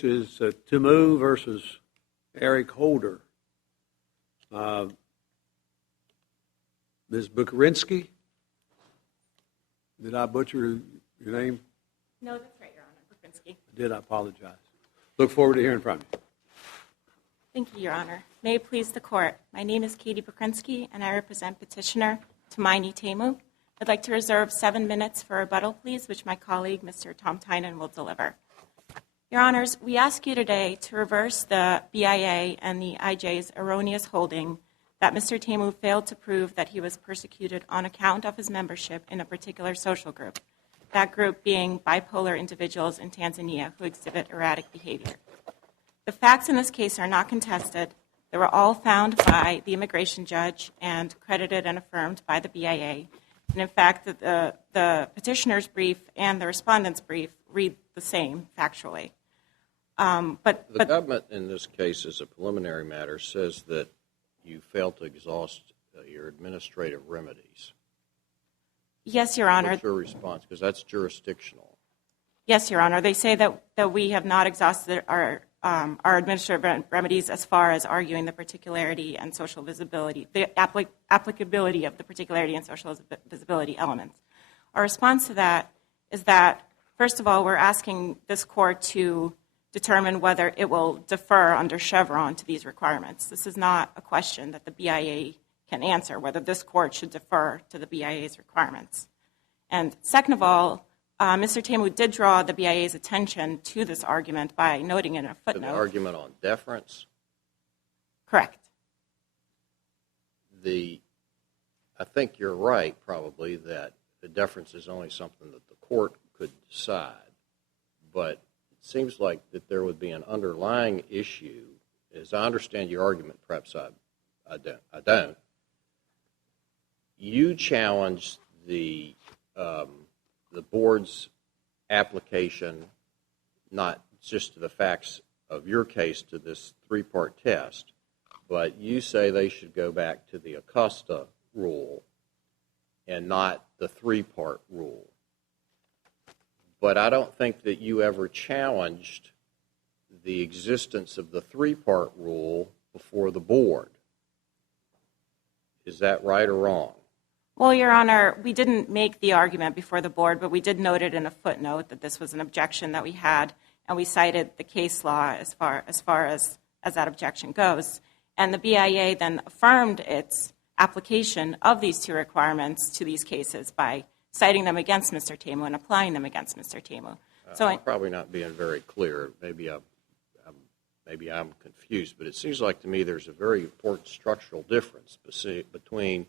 case is Temu versus Eric Holder. Ms. Bukarinsky, did I butcher your name? No, that's right, Your Honor. Bukarinsky. Did I apologize? Look forward to hearing from you. Thank you, Your Honor. May it please the Court. My name is Katie Bukarinsky, and I represent Petitioner Tumaini Temu. I'd like to reserve 7 minutes for rebuttal, please, which my colleague, Mr. Tom Tynan, will deliver. Your Honors, we ask you today to reverse the BIA and the IJ's erroneous holding that Mr. Temu failed to prove that he was persecuted on account of his membership in a particular social group, that group being bipolar individuals in Tanzania who exhibit erratic behavior. The facts in this case are not contested. They were all found by the immigration judge and credited and affirmed by the BIA. And in fact, the petitioner's brief and the respondent's brief read the same factually. But the government in this case, as a preliminary matter, says that you failed to exhaust your administrative remedies. Yes, Your Honor. What's your response? Because that's jurisdictional. Yes, Your Honor. They say that we have not exhausted our administrative remedies as far as arguing the particularity and social visibility, the applicability of the particularity and social visibility elements. Our response to that is that, first of all, we're asking this court to determine whether it will defer under Chevron to these requirements. This is not a question that the BIA can answer, whether this court should defer to the BIA's requirements. And second of all, Mr. Temu did draw the BIA's attention to this argument by noting in a footnote. An argument on deference? Correct. I think you're right, probably, that the deference is only something that the court could decide. But it seems like that there would be an underlying issue. As I understand your argument, perhaps I don't. You challenged the board's application, not just to the facts of your case, to this 3-part test, but you say they should go back to the Acosta rule and not the 3-part rule. But I don't think that you ever challenged the existence of the 3-part rule before the board. Is that right or wrong? Well, Your Honor, we didn't make the argument before the board, but we did note it in a footnote that this was an objection that we had, and we cited the case law as far as that objection goes. And the BIA then affirmed its application of these 2 requirements to these cases by citing them against Mr. Temu and applying them against Mr. Temu. I'm probably not being very clear. Maybe I'm confused, but it seems like to me there's a very important structural difference between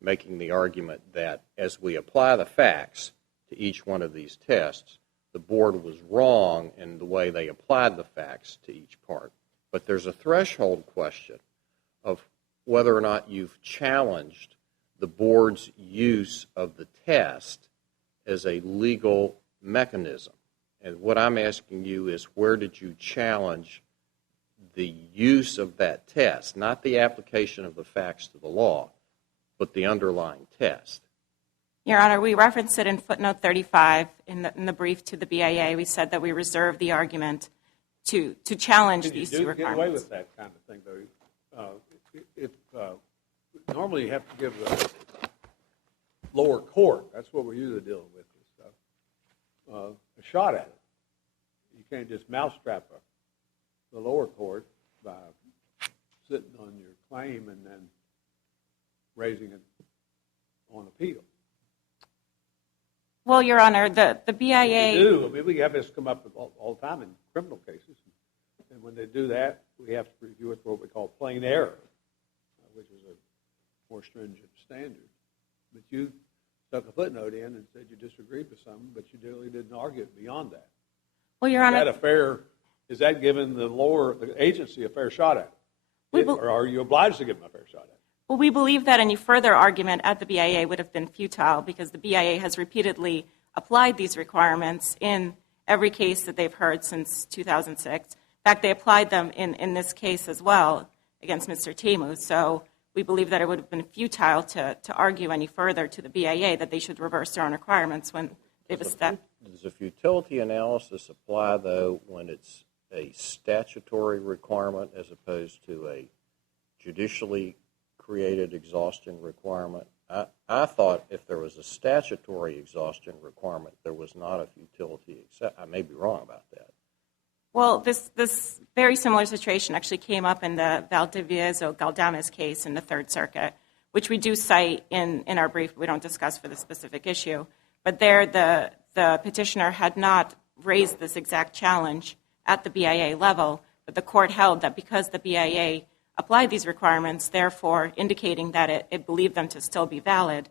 making the argument that as we apply the facts to each one of these tests, the board was wrong in the way they applied the facts to each part. But there's a threshold question of whether or not you've challenged the board's use of the test as a legal mechanism. And what I'm asking you is, where did you challenge the use of that test, not the application of the facts to the law, but the underlying test? Your Honor, we referenced it in footnote 35 in the brief to the BIA. We said that we reserve the argument to challenge these 2 requirements. You get away with that kind of thing, though. Normally you have to give the lower court, that's what we're usually dealing with this stuff, a shot at it. You can't just mousetrap the lower court by sitting on your claim and then raising it on appeal. Well, Your Honor, the BIA... We do. I mean, we have this come up all the time in criminal cases. And when they do that, we have to review it for what we call plain error, which is a more stringent standard. But you stuck a footnote in and said you disagreed with something, but you really didn't argue it beyond that. Well, Your Honor... Is that giving the agency a fair shot at it? Or are you obliged to give them a fair shot at it? Well, we believe that any further argument at the BIA would have been futile because the BIA has repeatedly applied these requirements in every case that they've heard since 2006. In fact, they applied them in this case as well against Mr. Temu. So we believe that it would have been futile to argue any further to the BIA that they should reverse their own requirements when they've established. Does a futility analysis apply, though, when it's a statutory requirement as opposed to a judicially created exhaustion requirement? I thought if there was a statutory exhaustion requirement, there was not a futility except I may be wrong about that. Well, this very similar situation actually came up in the Valdivieso-Galdames case in the Third Circuit, which we do cite in our brief, but we don't discuss for the specific issue. But there, the petitioner had not raised this exact challenge at the BIA level, but the court held that because the BIA applied these requirements, therefore indicating that it believed them to still be valid,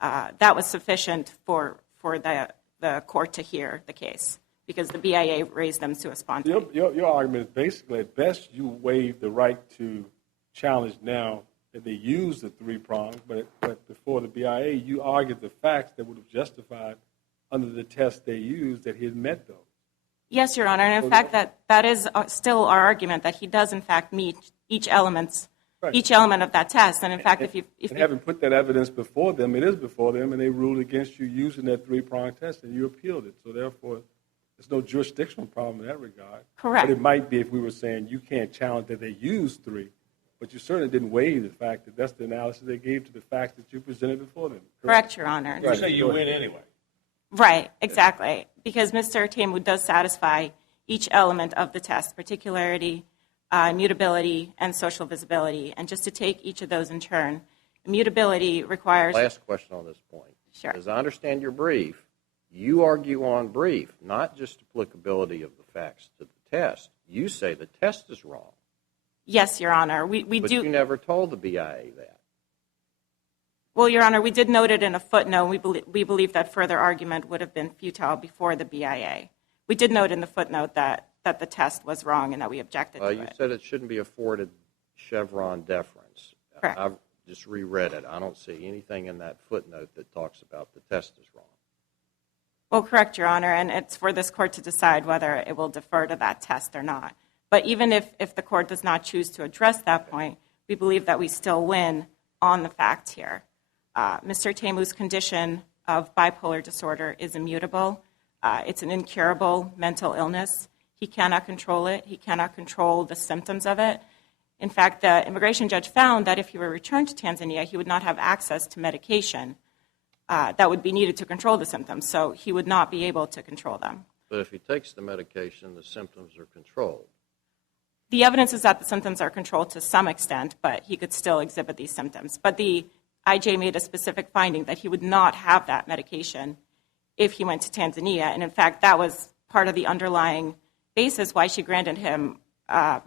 that was sufficient for the court to hear the case, because the BIA raised them sua sponte. Your argument is basically, at best, you waive the right to challenge now that they use the three prongs, but before the BIA, you argued the facts that would have justified under the test they used that he had met those. Yes, Your Honor, and in fact, that is still our argument, that he does in fact meet each element of that test. And in fact, if you haven't put that evidence before them, it is before them, and they ruled against you using that three-prong test, and you appealed it. So therefore, there's no jurisdictional problem in that regard. Correct. But it might be if we were saying you can't challenge that they used three, but you certainly didn't weigh the fact that that's the analysis they gave to the facts that you presented before them. Correct, Your Honor. You say you win anyway. Right, exactly. Because Mr. Temu does satisfy each element of the test, particularity, immutability, and social visibility. And just to take each of those in turn, immutability requires... Last question on this point. Sure. As I understand your brief, you argue on brief, not just applicability of the facts to the test. You say the test is wrong. Yes, Your Honor. But you never told the BIA that. Well, Your Honor, we did note it in a footnote. We believe that further argument would have been futile before the BIA. We did note in the footnote that the test was wrong and that we objected to it. You said it shouldn't be afforded Chevron deference. Correct. I've just reread it. I don't see anything in that footnote that talks about the test is wrong. Well, correct, Your Honor, and it's for this court to decide whether it will defer to that test or not. But even if the court does not choose to address that point, we believe that we still win on the facts here. Mr. Temu's condition of bipolar disorder is immutable. It's an incurable mental illness. He cannot control it. He cannot control the symptoms of it. In fact, the immigration judge found that if he were returned to Tanzania, he would not have access to medication that would be needed to control the symptoms, so he would not be able to control them. But if he takes the medication, the symptoms are controlled. The evidence is that the symptoms are controlled to some extent, but he could still exhibit these symptoms. But the IJ made a specific finding that he would not have that medication if he went to Tanzania. And in fact, that was part of the underlying basis why she granted him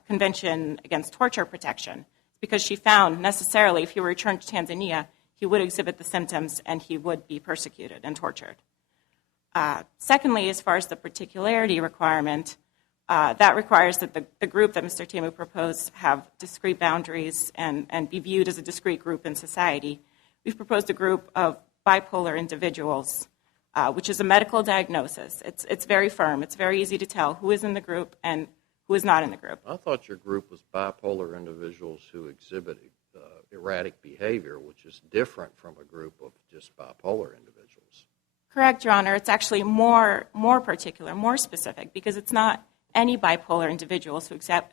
Convention Against Torture protection, because she found necessarily if he were returned to Tanzania, he would exhibit the symptoms and he would be persecuted and tortured. Secondly, as far as the particularity requirement, that requires that the group that Mr. Temu proposed have discrete boundaries and be viewed as a discrete group in society. We've proposed a group of bipolar individuals, which is a medical diagnosis. It's very firm. It's very easy to tell who is in the group and who is not in the group. I thought your group was bipolar individuals who exhibit erratic behavior, which is different from a group of just bipolar individuals. Correct, Your Honor. It's actually more particular, more specific, because it's not any bipolar individuals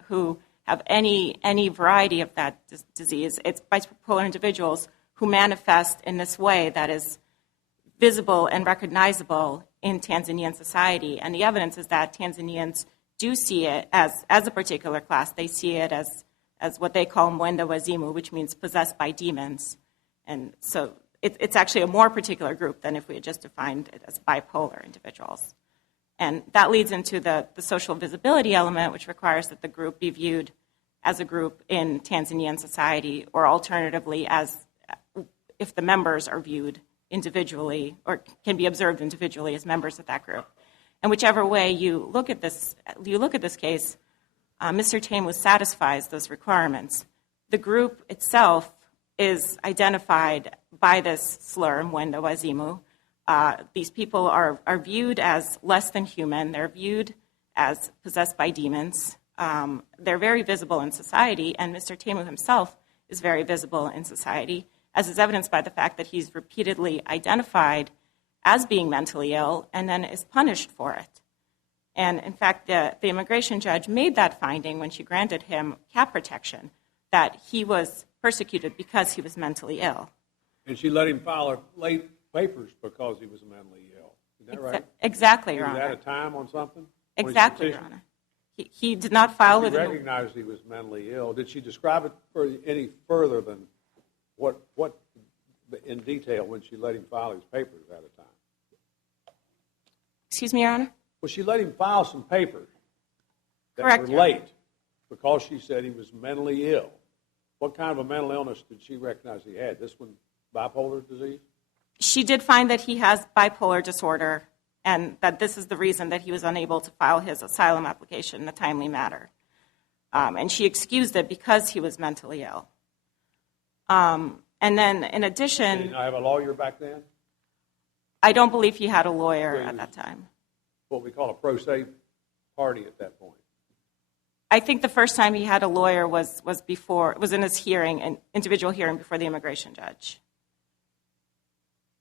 who have any variety of that disease. It's bipolar individuals who manifest in this way that is visible and recognizable in Tanzanian society. And the evidence is that Tanzanians do see it as a particular class. They see it as what they call mwenda wazimu, which means possessed by demons. And so it's actually a more particular group than if we had just defined it as bipolar individuals. And that leads into the social visibility element, which requires that the group be viewed as a group in Tanzanian society, or alternatively, as if the members are viewed individually or can be observed individually as members of that group. And whichever way you look at this case, Mr. Temu satisfies those requirements. The group itself is identified by this slur, mwenda wazimu. These people are viewed as less than human. They're viewed as possessed by demons. They're very visible in society, and Mr. Temu himself is very visible in society, as is evidenced by the fact that he's repeatedly identified as being mentally ill and then is punished for it. And in fact, the immigration judge made that finding when she granted him cat protection, that he was persecuted because he was mentally ill. And she let him file late papers because he was mentally ill. Is that right? Exactly, Your He was Honor. out of time on something? On his Exactly, Your petition? Honor. He did not file She within the... recognized he was mentally ill. Did she describe it any further than what in detail when she let him file his papers out of time? Excuse me, Your Honor? Well, she let him file some papers that Correct, were Your Honor. late because she said he was mentally ill. What kind of a mental illness did she recognize he had? This one, bipolar disease? She did find that he has bipolar disorder and that this is the reason that he was unable to file his asylum application in a timely manner. And she excused it because he was mentally ill. And then, in Did he addition, not have a lawyer back then? I don't believe he had a lawyer Well, he at was- that time. What we call a pro se party at that point. I think the first time he had a lawyer was in his hearing, an individual hearing before the immigration judge.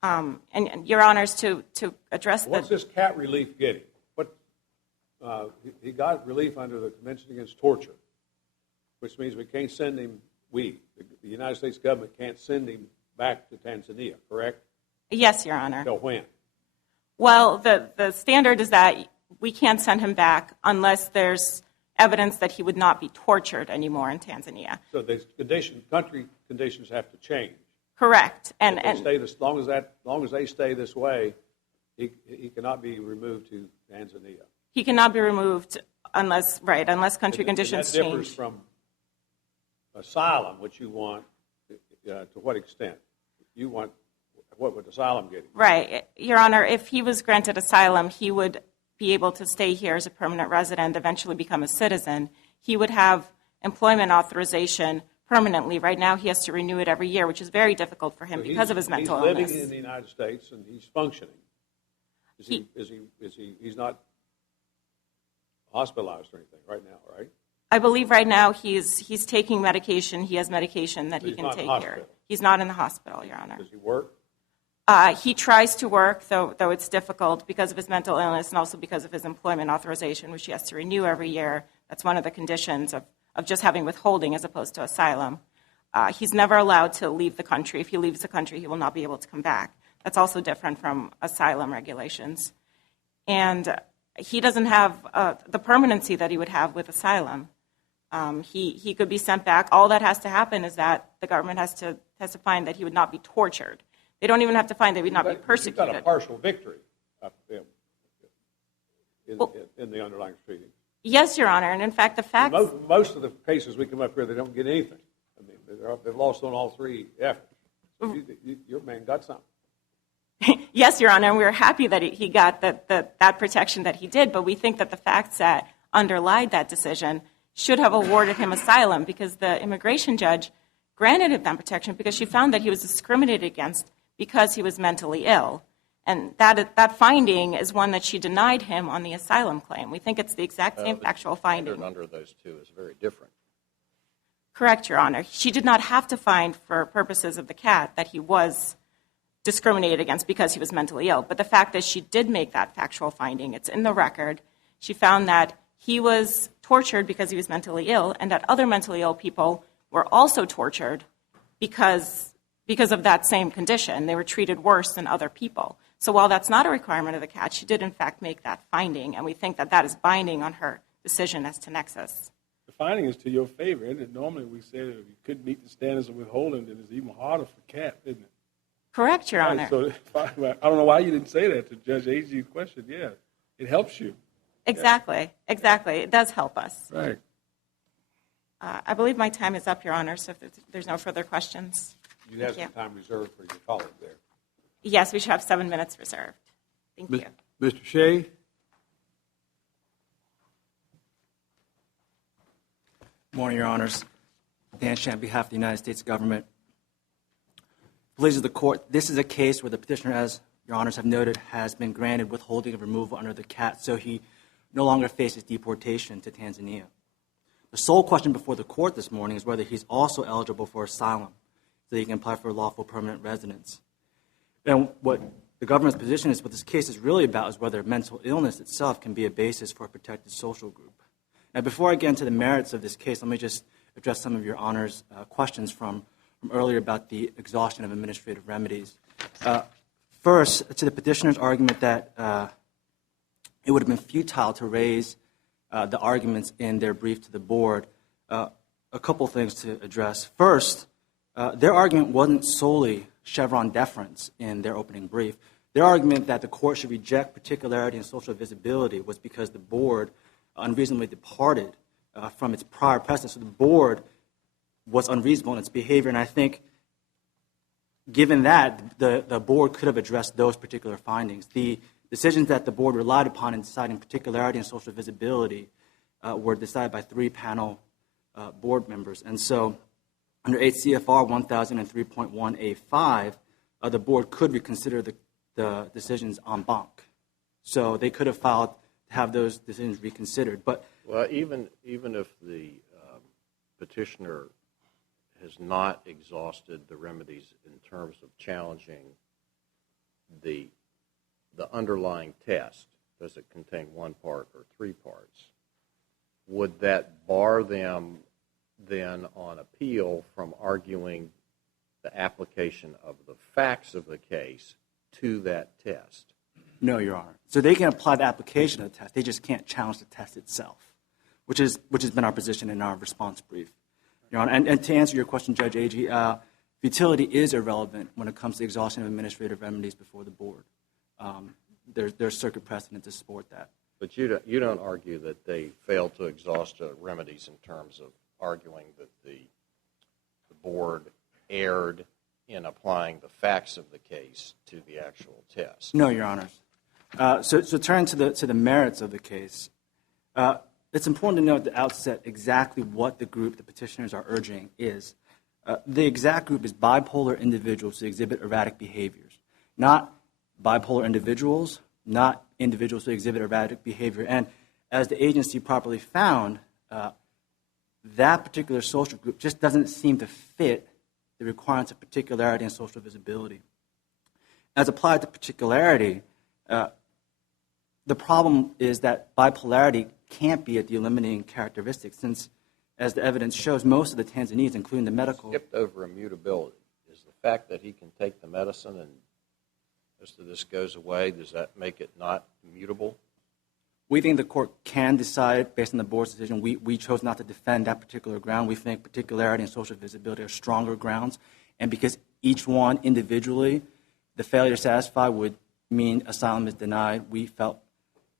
And Your Honors, to address What's the... this cat relief getting? He got relief under the Convention Against Torture, which means we can't send him, the United States government can't send him back to Tanzania, correct? Yes, Your Honor. Till when? Well, the standard is that we can't send him back unless there's evidence that he would not be tortured anymore in Tanzania. So the country conditions have to change. Correct. If they stay as long as they stay this way, he cannot be removed to Tanzania. He cannot be removed unless country conditions and that differs change. from asylum, which you want, to what extent? You want, what would asylum get him? Right. Your Honor, if he was granted asylum, he would be able to stay here as a permanent resident, eventually become a citizen. He would have employment authorization permanently. Right now, he has to renew it every year, which is very difficult for him So because of his mental he's illness. living in the United States and he's functioning. He's not hospitalized or anything right now, right? I believe right now he's taking medication. He has medication that So he he's can not in take hospital. here. He's not in the hospital, Your Honor. Does he work? He tries to work, though it's difficult because of his mental illness and also because of his employment authorization, which he has to renew every year. That's one of the conditions of just having withholding as opposed to asylum. He's never allowed to leave the country. If he leaves the country, he will not be able to come back. That's also different from asylum regulations. And he doesn't have the permanency that he would have with asylum. He could be sent back. All that has to happen is that the government has to find that he would not be tortured. They don't even have to find that he would not be persecuted. You've got a partial victory in the underlying proceeding. Yes, Your Honor. And in fact, the facts... Most of the cases we come up here, they don't get anything. I mean, they've lost on all three efforts. So your man got something. Yes, Your Honor, and we were happy that he got that protection that he did, but we think that the facts that underlied that decision should have awarded him asylum because the immigration judge granted him that protection because she found that he was discriminated against because he was mentally ill. And that finding is one that she denied him on the asylum claim. We think it's the exact same factual finding. Under those two is very different. Correct, Your Honor. She did not have to find, for purposes of the cat, that he was discriminated against because he was mentally ill. But the fact that she did make that factual finding, it's in the record. She found that he was tortured because he was mentally ill and that other mentally ill people were also tortured because of that same condition. They were treated worse than other people. So while that's not a requirement of the cat, she did in fact make that finding, and we think that that is binding on her decision as to nexus. The finding is to your favor, isn't it? Normally we say that if you couldn't meet the standards of withholding, then it's even harder for cat, isn't it? Correct, Your Honor. So I don't know why you didn't say that to Judge Agee's question. Yeah, it helps you. Exactly. It does help us. Right. I believe my time is up, Your Honor, so if there's no further questions. You have Thank some time reserved for your colleague there. Yes, we should have 7 minutes reserved. Thank you. Mr. Shea? Good morning, Your Honors. Dan Shea on behalf of the United States government. Please of the court, this is a case where the petitioner, as Your Honors have noted, has been granted withholding of removal under the CAT, so he no longer faces deportation to Tanzania. The sole question before the court this morning is whether he's also eligible for asylum so he can apply for lawful permanent residence. And what the government's position is what this case is really about is whether mental illness itself can be a basis for a protected social group. Now, before I get into the merits of this case, let me just address some of your Honor's questions from earlier about the exhaustion of administrative remedies. First, to the petitioner's argument that it would have been futile to raise the arguments in their brief to the board, a couple things to address. First, their argument wasn't solely Chevron deference in their opening brief. Their argument that the court should reject particularity and social visibility was because the board unreasonably departed from its prior precedent. So the board was unreasonable in its behavior, and I think given that, the board could have addressed those particular findings. The decisions that the board relied upon in deciding particularity and social visibility were decided by 3-panel board members. And so under 8 CFR 1003.1A5, the board could reconsider the decisions en banc. So they could have filed to have those decisions reconsidered. But well, even if the petitioner has not exhausted the remedies in terms of challenging the underlying test, does it contain one part or 3 parts, would that bar them then on appeal from arguing the application of the facts of the case to that test? no, Your Honor. So they can apply the application of the test. They just can't challenge the test itself, which has been our position in our response brief, Your Honor. And to answer your question, Judge Agee, futility is irrelevant when it comes to exhaustion of administrative remedies before the board. There's circuit precedent to support that. But you don't argue that they failed to exhaust remedies in terms of arguing that the board erred in applying the facts of the case to the actual test. No, Your Honors. So turning to the merits of the case, it's important to note at the outset exactly what the group the petitioners are urging is. The exact group is bipolar individuals who exhibit erratic behaviors, not bipolar individuals, not individuals who exhibit erratic behavior. And as the agency properly found, that particular social group just doesn't seem to fit the requirements of particularity and social visibility. As applied to particularity, the problem is that bipolarity can't be a delimiting characteristic since, as the evidence shows, most of the Tanzanians, including the medical... Skipped over immutability. Is the fact that he can take the medicine and most of this goes away, does that make it not immutable? We think the court can decide based on the board's decision. We chose not to defend that particular ground. We think particularity and social visibility are stronger grounds. And because each one individually, the failure to satisfy would mean asylum is denied, we felt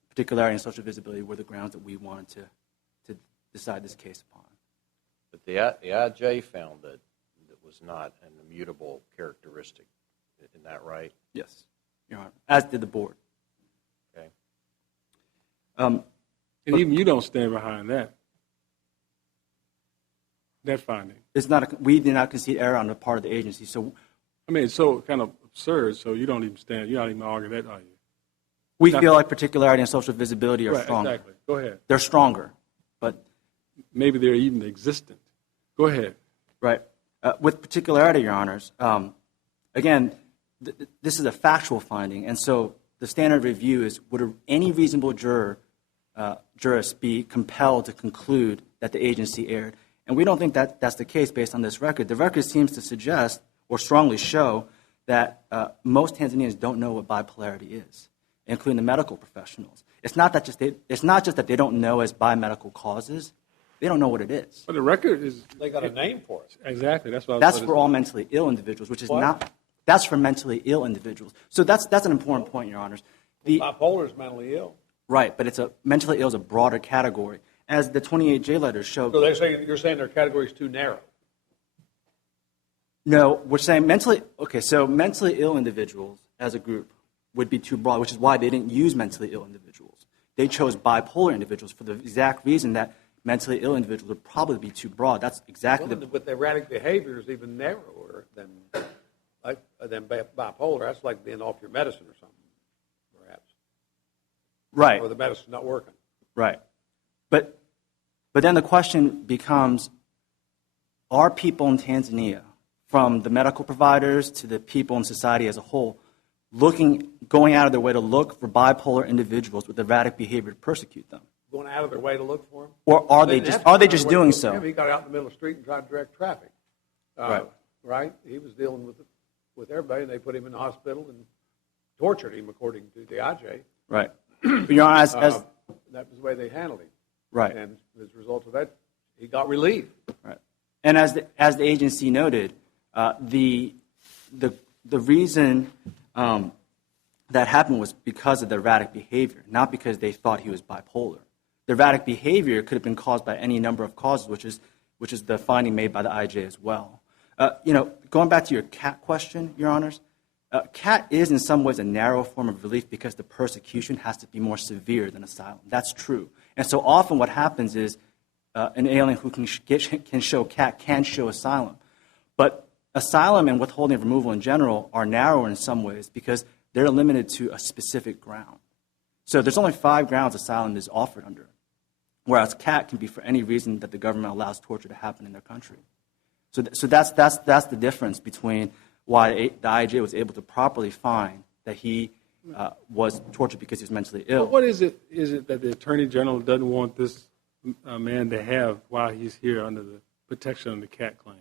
particularity and social visibility were the grounds that we wanted to decide this case upon. But the IJ found that it was not an immutable characteristic. Isn't that right? Yes, Your Honor, as did the board. Okay. And even you don't stand behind that finding. It's not. We did not concede error on the part of the agency. So, I mean, it's so kind of absurd. So you don't even stand. You're not even arguing that, are you? we feel like particularity and social visibility are Right, stronger. exactly. Go ahead. They're stronger, but Maybe they're even existent. Go ahead. right. With particularity, Your Honors, again, this is a factual finding, and so the standard review is: would any reasonable jurist be compelled to conclude that the agency erred? And we don't think that that's the case based on this record. The record seems to suggest or strongly show that most Tanzanians don't know what bipolarity is, including the medical professionals. It's not just that they don't know as biomedical causes; they don't know what it is. But the record is... They got a name for it. Exactly. That's what I was That's about for to all mentally ill individuals, which is What? not. That's for mentally ill individuals. So that's an important point, Your Honors. Bipolar is mentally ill. Right, but mentally ill is a broader category, as the 28J letters show. So you're saying their category is too narrow. No, we're saying mentally ill individuals as a group would be too broad, which is why they didn't use mentally ill individuals. They chose bipolar individuals for the exact reason that mentally ill individuals would probably be too broad. That's exactly With erratic behavior is even narrower than bipolar. That's like being off your medicine or something, perhaps. right. Or the medicine's not working. Right. But then the question becomes, are people in Tanzania, from the medical providers to the people in society as a whole, going out of their way to look for bipolar individuals with erratic behavior to persecute them? Going out of their way to look for him? Or are they just doing so? He got out in the middle of the street and tried to direct traffic. Right. Right? He was dealing with everybody, and they put him in the hospital and tortured him, according to the IJ. Right. But, Your Honor, That was the way they handled him. right. And as a result of that, he got relief. Right. And as the agency noted, the reason that happened was because of the erratic behavior, not because they thought he was bipolar. The erratic behavior could have been caused by any number of causes, which is the finding made by the IJ as well. Going back to your CAT question, Your Honors, CAT is in some ways a narrow form of relief because the persecution has to be more severe than asylum. That's true. And so often what happens is an alien who can show CAT can show asylum. But asylum and withholding of removal in general are narrower in some ways because they're limited to a specific ground. So there's only 5 grounds asylum is offered under, whereas CAT can be for any reason that the government allows torture to happen in their country. So that's the difference between why the IJ was able to properly find that he was tortured because he was mentally ill. But what is it that the Attorney General doesn't want this man to have while he's here under the protection of the CAT claim?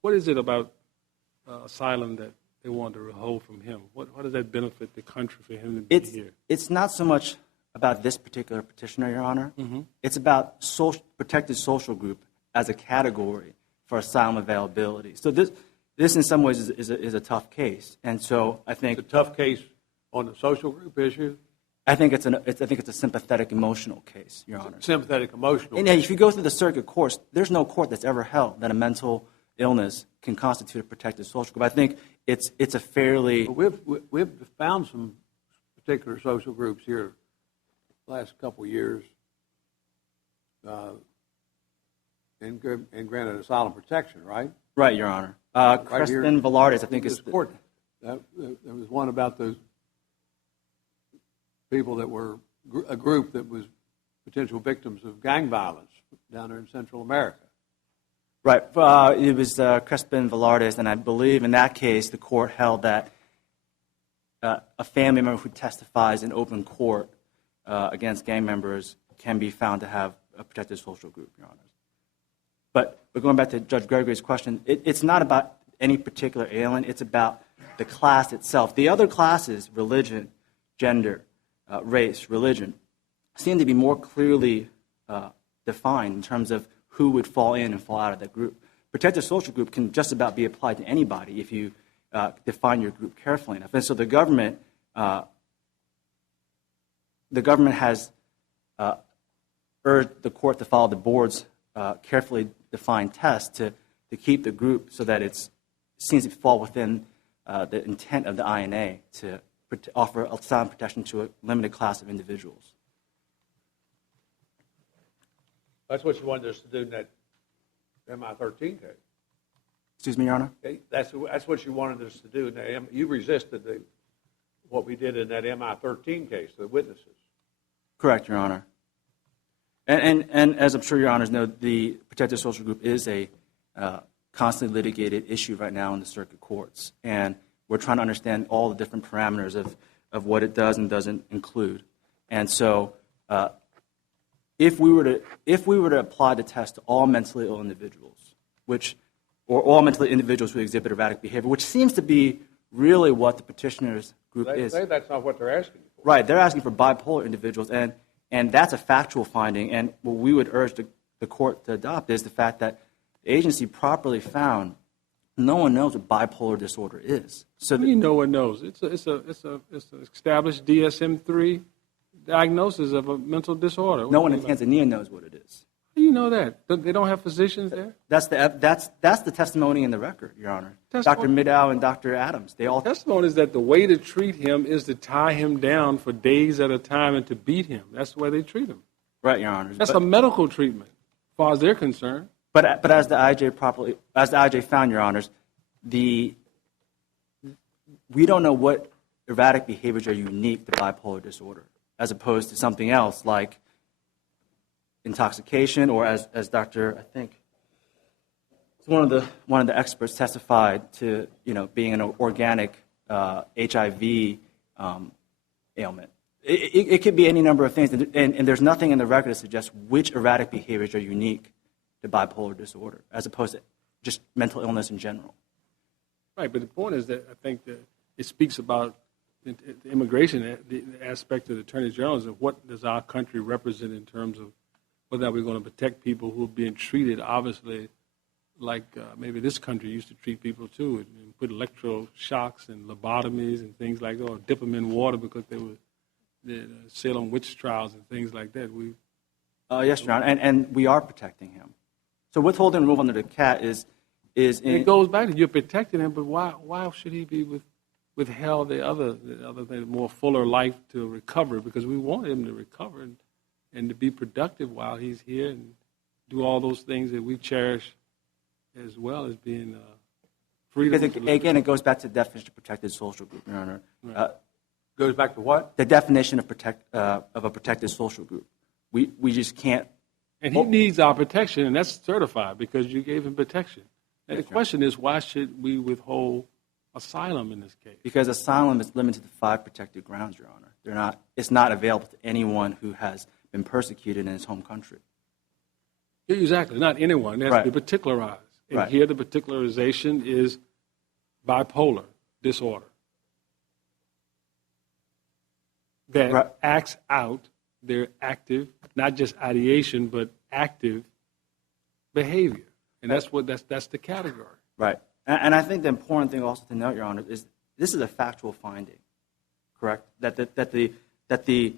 What is it about asylum that they want to withhold from him? What does that benefit the country for him to be here? It's not so much about this particular petitioner, Your Honor. Mm-hmm. It's about protected social group as a category for asylum availability. So this in some ways is a tough case, and so I think It's a tough case on the social group issue. I think it's a sympathetic emotional case, Your Honor. Sympathetic, emotional. And if you go through the circuit courts, there's no court that's ever held that a mental illness can constitute a protected social group. I think it's a fairly We've found some particular social groups here the last couple of years and granted asylum protection, right? right, Your Honor. Right here. Creston Velardes, I think is There was one about those people that were a group that was potential victims of gang violence down there in Central America. right. It was Creston Velardes, and I believe in that case the court held that a family member who testifies in open court against gang members can be found to have a protected social group, Your Honor. But going back to Judge Gregory's question, it's not about any particular alien. It's about the class itself. The other classes, religion, gender, race, religion, seem to be more clearly defined in terms of who would fall in and fall out of that group. Protected social group can just about be applied to anybody if you define your group carefully enough. And so the government has urged the court to follow the board's carefully defined test to keep the group so that it seems to fall within the intent of the INA to offer asylum protection to a limited class of individuals. That's what you wanted us to do in that MI-13 case. Excuse me, Your Honor? Okay? That's what you wanted us to do. You resisted what we did in that MI-13 case, the witnesses. Correct, Your Honor. And as I'm sure Your Honors know, the protected social group is a constantly litigated issue right now in the circuit courts. And we're trying to understand all the different parameters of what it does and doesn't include. And so if we were to apply the test to all mentally ill individuals, or all mentally individuals who exhibit erratic behavior, which seems to be really what the petitioner's group is. They say that's not what they're asking for. Right, they're asking for bipolar individuals, and that's a factual finding. And what we would urge the court to adopt is the fact that the agency properly found no one knows what bipolar disorder is. So What do you know one knows? It's an established DSM-3 diagnosis of a mental disorder. no one in Tanzania knows what it is. How do you know that? They don't have physicians there? That's the testimony in the record, Your Honor. Testimony? Dr. Middow and Dr. Adams, they all Testimony is that the way to treat him is to tie him down for days at a time and to beat him. That's the way they treat him. right, Your Honor. That's a medical treatment, as far as they're concerned. But as the IJ found, Your Honors, we don't know what erratic behaviors are unique to bipolar disorder, as opposed to something else like intoxication, or as Dr. I think one of the experts testified to, being an organic HIV ailment. It could be any number of things, and there's nothing in the record that suggests which erratic behaviors are unique to bipolar disorder, as opposed to just mental illness in general. Right, but the point is that I think that it speaks about the immigration, the aspect of the Attorney General, is of what does our country represent in terms of whether we're going to protect people who are being treated, obviously, like maybe this country used to treat people too, and put electroshocks and lobotomies and things like that, or dip them in water because they were Salem witch trials and things like that. Yes, Your Honor, and we are protecting him. So withholding removal under the CAT is it goes back to you're protecting him, but why should he be withheld the other thing, more fuller life to recover? Because we want him to recover and to be productive while he's here and do all those things that we cherish, as well as being freedom. Because again, it goes back to the definition of protected social group, Your Honor. Right. Goes back to what? The definition of a protected social group. We just can't. And he needs our protection, and that's certified because you gave him protection. And the question is, why should we withhold asylum in this case? Because asylum is limited to 5 protected grounds, Your Honor. It's not available to anyone who has been persecuted in his home country. Exactly, not anyone. It has to be particularized. And here the particularization is bipolar disorder that acts out their active, not just ideation, but active behavior. And that's the category. Right. And I think the important thing also to note, Your Honor, is this is a factual finding, correct? That the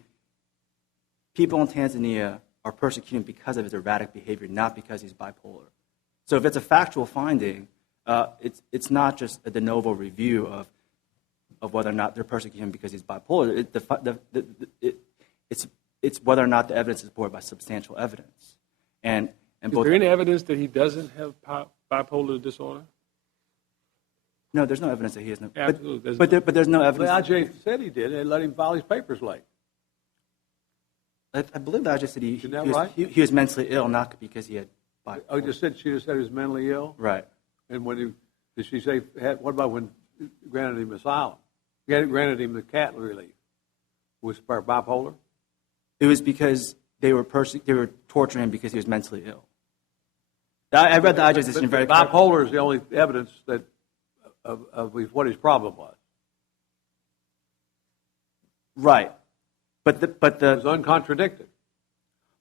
people in Tanzania are persecuted because of his erratic behavior, not because he's bipolar. So if it's a factual finding, it's not just a de novo review of whether or not they're persecuting him because he's bipolar. It's whether or not the evidence is supported by substantial evidence. And is there any evidence that he doesn't have bipolar disorder? No, there's no evidence that he has no. Absolutely. But there's no evidence. The IJ said he did. They let him file his papers late. I believe the IJ said Isn't that right? he was mentally ill, not because he had bipolar. Oh, she just said he was mentally ill? Right. And did she say, what about when granted him asylum? Granted him the cat relief. Was it bipolar? It was because they were torturing him because he was mentally ill. I read the IJ's decision very clearly. Bipolar is the only evidence that of what his problem was. Right. But It was uncontradicted.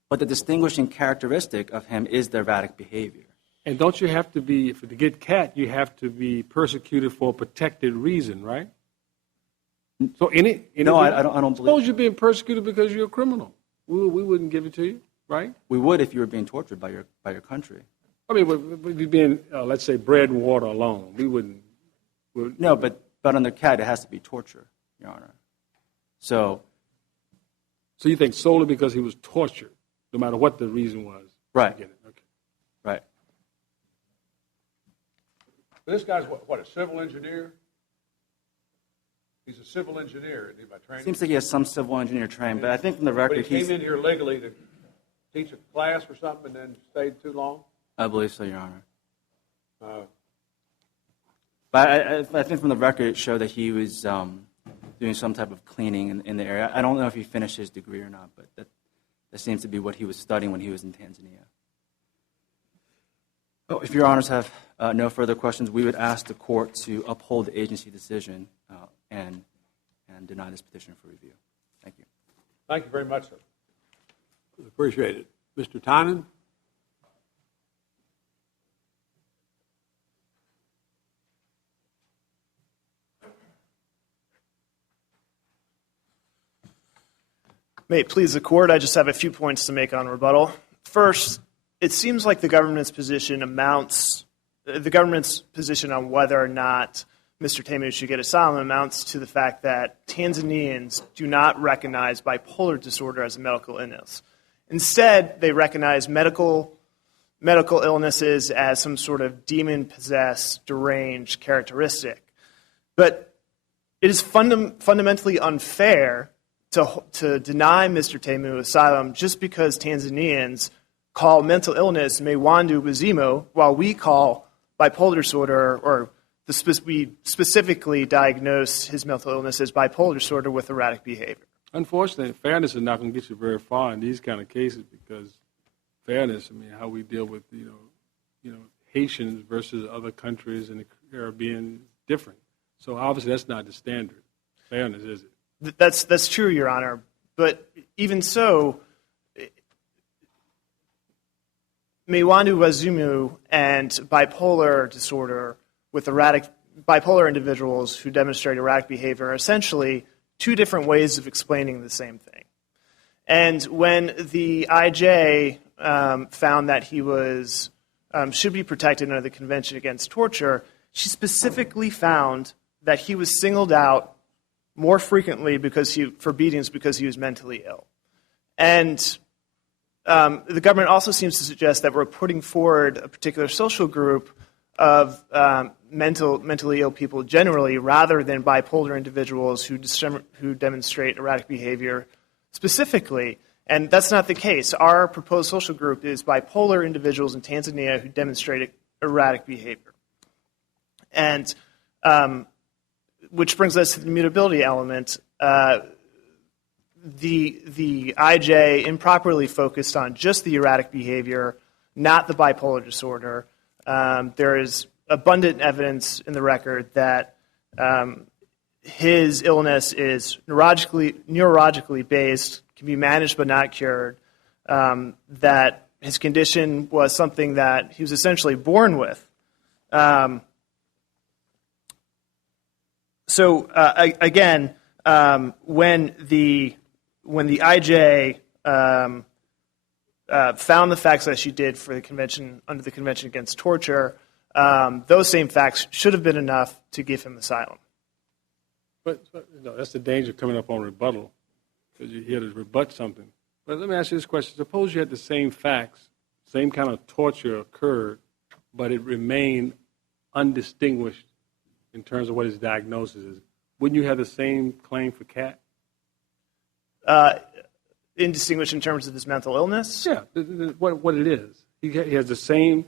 But the distinguishing characteristic of him is the erratic behavior. And don't you have to be, to get cat, you have to be persecuted for a protected reason, right? So I don't believe. Suppose you're being persecuted because you're a criminal. We wouldn't give it to you, right? We would if you were being tortured by your country. I mean, if you're being, let's say, bread and water alone, we wouldn't. No, but under cat, it has to be torture, Your Honor. So you think solely because he was tortured, no matter what the reason was? Right. Okay. Right. This guy's what, a civil engineer? He's a civil engineer, isn't he, by training? Seems like he has some civil engineer training, but I think from the record But he came in here legally to teach a class or something and then stayed too long? I believe so, Your Honor. But I think from the record it showed that he was doing some type of cleaning in the area. I don't know if he finished his degree or not, but that seems to be what he was studying when he was in Tanzania. Oh, if Your Honors have no further questions, we would ask the court to uphold the agency decision and deny this petition for review. Thank you. Thank you very much, sir. Appreciate it. Mr. Tynan? May it please the court, I just have a few points to make on rebuttal. First, it seems like the government's position on whether or not Mr. Temu should get asylum amounts to the fact that Tanzanians do not recognize bipolar disorder as a medical illness. Instead, they recognize medical illnesses as some sort of demon-possessed, deranged characteristic. But it is fundamentally unfair to deny Mr. Temu asylum just because Tanzanians call mental illness mewandu wazimu, while we call bipolar disorder or we specifically diagnose his mental illness as bipolar disorder with erratic behavior. Unfortunately, fairness is not going to get you very far in these kind of cases because fairness, I mean, how we deal with, Haitians versus other countries in the Caribbean different. So obviously that's not the standard. Fairness, is it? That's true, Your Honor. But even so, Meiwandu Wazimu and bipolar disorder with bipolar individuals who demonstrate erratic behavior are essentially two different ways of explaining the same thing. And when the IJ found that he should be protected under the Convention Against Torture, she specifically found that he was singled out more frequently for beatings because he was mentally ill. And the government also seems to suggest that we're putting forward a particular social group of mentally ill people generally rather than bipolar individuals who demonstrate erratic behavior specifically. And that's not the case. Our proposed social group is bipolar individuals in Tanzania who demonstrate erratic behavior. And which brings us to the mutability element. The IJ improperly focused on just the erratic behavior, not the bipolar disorder. There is abundant evidence in the record that his illness is neurologically based, can be managed but not cured, that his condition was something that he was essentially born with. Again, when the IJ found the facts that she did for the convention under the Convention Against Torture, those same facts should have been enough to give him asylum. But that's the danger coming up on rebuttal, because you're here to rebut something. But let me ask you this question. Suppose you had the same facts, same kind of torture occurred, but it remained undistinguished in terms of what his diagnosis is. Wouldn't you have the same claim for Cat? Indistinguished in terms of his mental illness? Yeah, what it is. He has the same,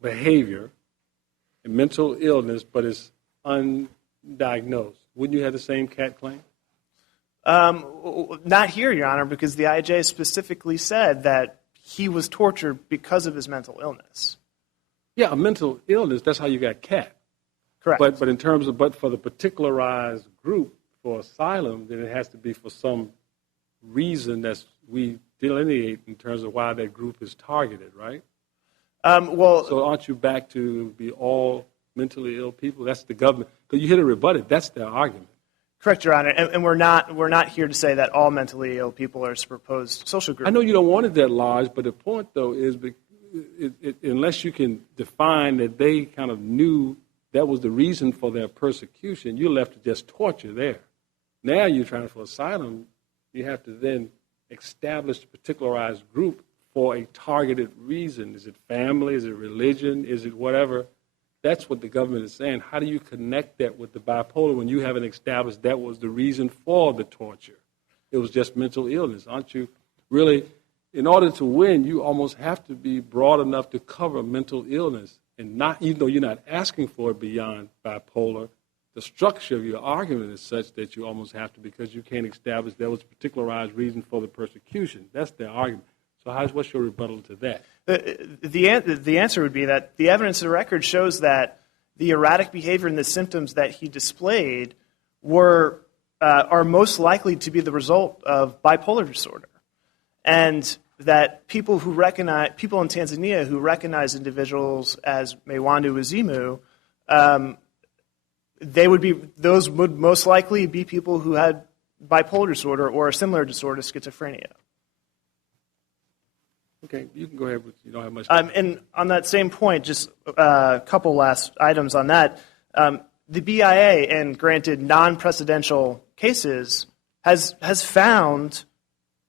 behavior and mental illness, but it's undiagnosed. Wouldn't you have the same Cat claim? Not here, Your Honor, because the IJ specifically said that he was tortured because of his mental illness. Yeah, a mental illness, that's how you got Cat. Correct. But in terms of, for the particularized group for asylum, then it has to be for some reason that we delineate in terms of why that group is targeted, right? So aren't you back to be all mentally ill people? That's the government. Because you hit a rebutted, that's their argument. Correct, Your Honor. And we're not here to say that all mentally ill people are a proposed social group. I know you don't want it that large, but the point, though, is unless you can define that they kind of knew that was the reason for their persecution, you're left to just torture there. Now you're trying for asylum, you have to then establish a particularized group for a targeted reason. Is it family? Is it religion? Is it whatever? That's what the government is saying. How do you connect that with the bipolar when you haven't established that was the reason for the torture? It was just mental illness. Aren't you really, in order to win, you almost have to be broad enough to cover mental illness, and not, even though you're not asking for it beyond bipolar, the structure of your argument is such that you almost have to, because you can't establish there was a particularized reason for the persecution. That's their argument. So what's your rebuttal to that? The answer would be that the evidence in the record shows that the erratic behavior and the symptoms that he displayed are most likely to be the result of bipolar disorder, and that people in Tanzania who recognize individuals as Meiwandu Wazimu, those would most likely be people who had bipolar disorder or a similar disorder, schizophrenia. Okay, you can go ahead. You don't have much time. And on that same point, just a couple last items on that. The BIA, in granted non-precedential cases, has found,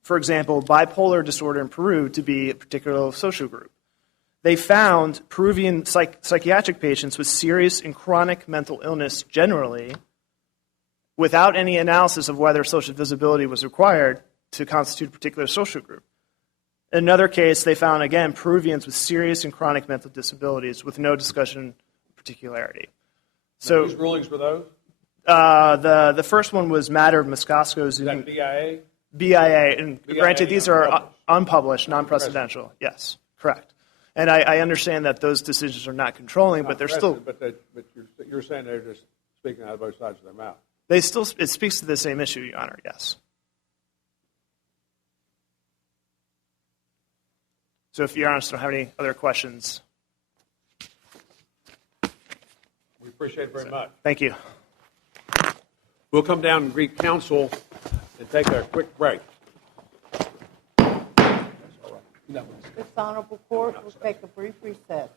for example, bipolar disorder in Peru to be a particular social group. They found Peruvian psychiatric patients with serious and chronic mental illness generally, without any analysis of whether social visibility was required to constitute a particular social group. In another case, they found, again, Peruvians with serious and chronic mental disabilities with no discussion of particularity. Whose So rulings were those? the first one was matter of Moscasco's Is that BIA? BIA, and BIA granted, these are unpublished. unpublished, non-precedential. Yes, correct. And I understand that those decisions are not controlling, but they're still But you're saying they're just speaking out of both sides of their mouth. it speaks to the same issue, Your Honor. Yes. So if Your Honor don't have any other questions, We appreciate it very much. thank you. We'll come down and greet counsel and take a quick break. This honorable court will take a brief recess.